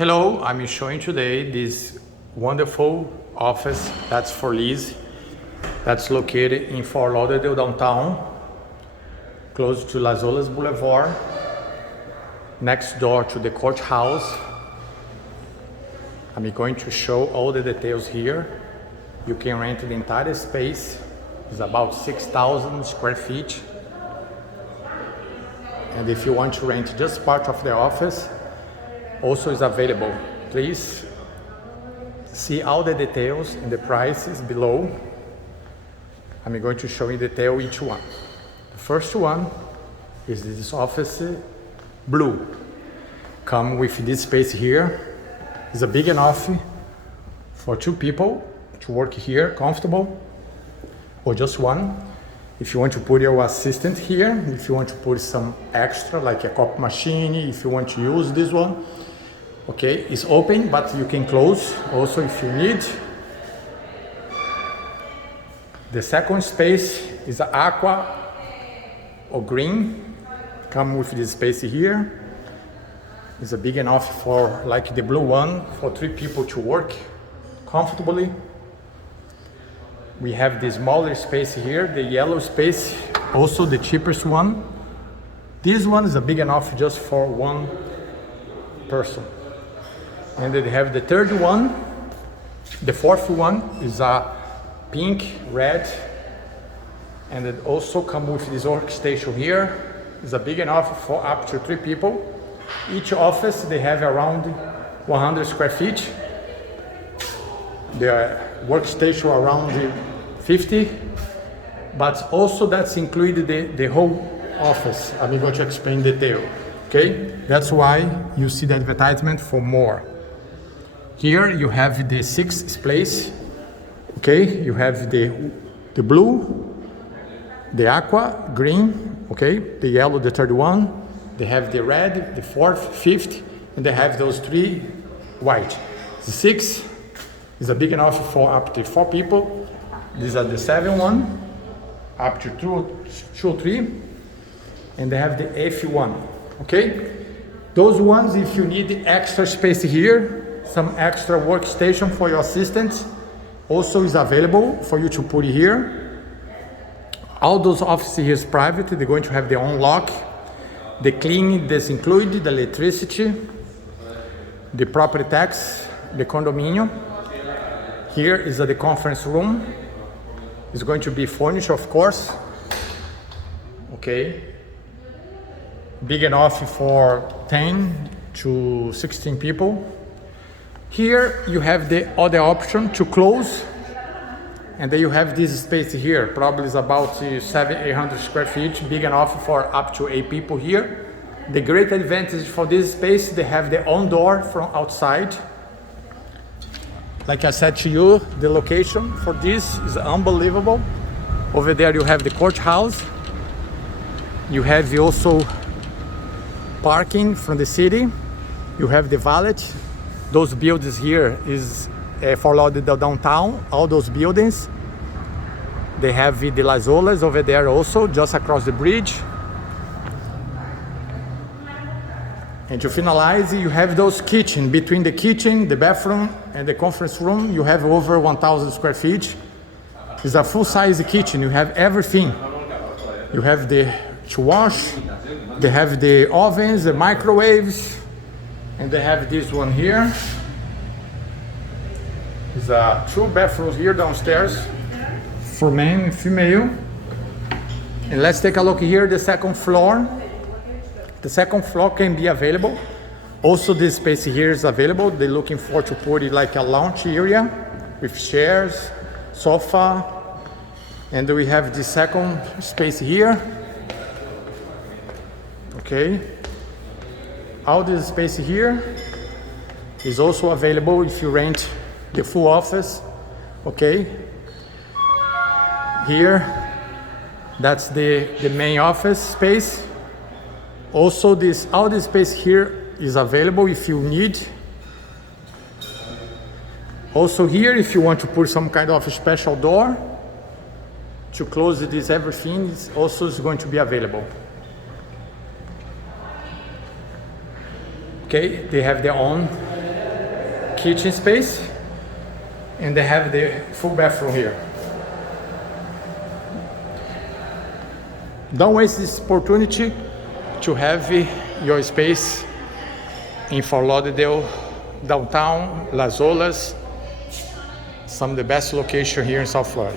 Hello, I'm showing today this wonderful office that's for lease, that's located in Fort Lauderdale downtown, close to Olas Boulevard, next door to the courthouse. I'm going to show all the details here. You can rent the entire space. It's about 6,000 square feet. And if you want to rent just part of the office, also is available. Please see all the details and the prices below. I'm going to show in detail each one. The first one is this office blue. Come with this space here. It's a big enough for two people to work here comfortable, or just one. If you want to put your assistant here, if you want to put some extra like a copy machine, if you want to use this one, okay, it's open, but you can close also if you need. The second space is aqua or green. Come with this space here. It's a big enough for like the blue one for three people to work comfortably. We have the smaller space here, the yellow space, also the cheapest one. This one is a big enough just for one person. And then they have the third one. The fourth one is a pink, red, and it also comes with this workstation here. It's a big enough for up to three people. Each office they have around 100 square feet. The workstation around 50, but also that's included the whole office. I'm going to explain detail. Okay, that's why you see the advertisement for more. Here you have the sixth place. Okay, you have the blue, the aqua, green, okay, the yellow, the third one. They have the red, the fourth, fifth, and they have those three white. The sixth is a big enough for up to four people. These are the seven one, up to two or three, and they have the eighth one. Okay, those ones, if you need extra space here, some extra workstation for your assistants, also is available for you to put here. All those offices here is private. They're going to have their own lock. The cleaning, this included the electricity, the property tax, the condominium. Here is the conference room. It's going to be furnished, of course. Okay. Big enough for 10 to 16 people. Here you have the other option to close, and then you have this space here. Probably is about 700-800 square feet, big enough for up to 8 people here. The great advantage for this space, they have their own door from outside. Like I said to you, the location for this is unbelievable. Over there you have the courthouse. You have also parking from the city. You have the valet. Those buildings here is for Lauderdale downtown, all those buildings. They have the Olas over there also, just across the bridge. And to finalize, you have those kitchen. Between the kitchen, the bathroom, and the conference room, you have over 1,000 square feet. It's a full-size kitchen. You have everything. You have the to wash, they have the ovens, the microwaves, and they have this one here. There's two bathrooms here downstairs for men and female. And let's take a look here, the second floor. The second floor can be available. Also, this space here is available. They're looking for to put it like a lounge area with chairs, sofa, and we have the second space here. Okay. All this space here is also available if you rent the full office. Okay. Here, that's the main office space. Also, all this space here is available if you need. Also here, if you want to put some kind of a special door to close this everything, is also going to be available. Okay, they have their own kitchen space, and they have the full bathroom here. Don't waste this opportunity to have your space in Fort Lauderdale, downtown, Las Olas, some of the best location here in South Florida.